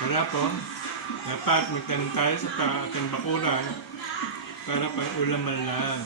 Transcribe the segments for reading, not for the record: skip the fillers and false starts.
Sarap po. Dapat magkaroon tayo sa ating bakuran para pang ulam man lang.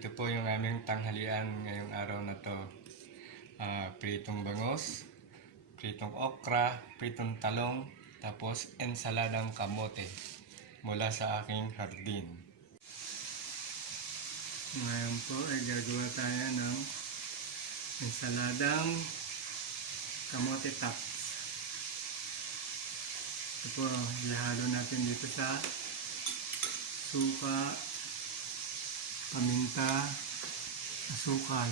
Ito po yung aming tanghalian ngayong araw na to. Pritong bangus, pritong okra, pritong talong, tapos ensaladang kamote mula sa aking hardin. Ngayon po ay gagawa tayo ng ensaladang kamote tops. Ito po, ihalo natin dito sa suka, paminta, asukal.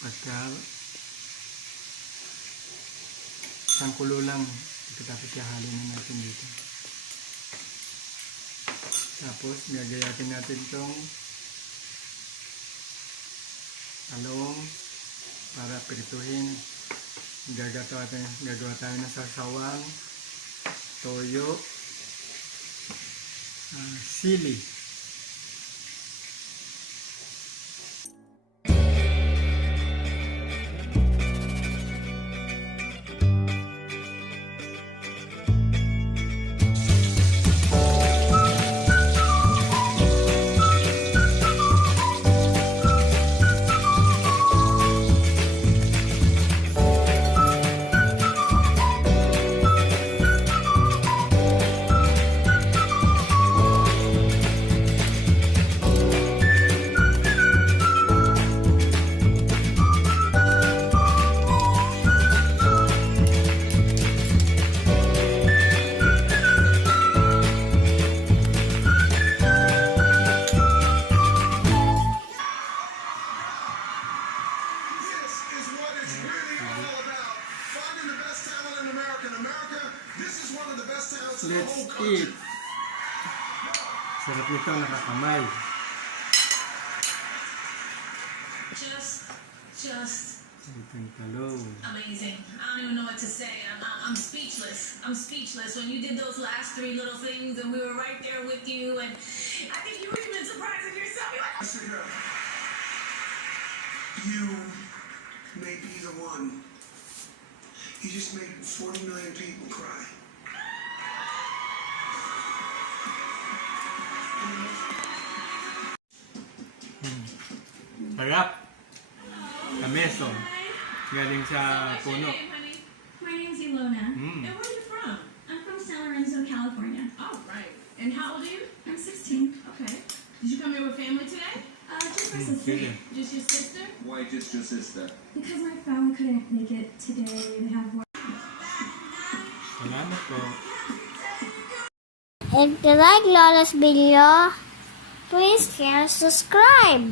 Pagka isang kulo lang, tapos ihalo na natin dito. Tapos gagayatin natin itong talong para prituhin. Gagawa tayo ng sasawang, toyo, sili. Let's eat. Sarap nito, nakakamay. Just talong. amazing. I don't even know what to say. I'm speechless. I'm speechless. When you did those last three little things and we were right there with you, and I think you were even surprising yourself. You may be the one. You just made 40 million people cry. Sarap. Kameso. Galing sa puno. My name's Ilona. And where are you from? I'm from San Lorenzo, California. Oh, right. And how old are you? I'm 16. Okay. Did you come here with family today? Just my sister. Sige. Just your sister? Why just your sister? Because my family couldn't make it today. They have work. Salamat po. If you like Lola's video, please share and subscribe.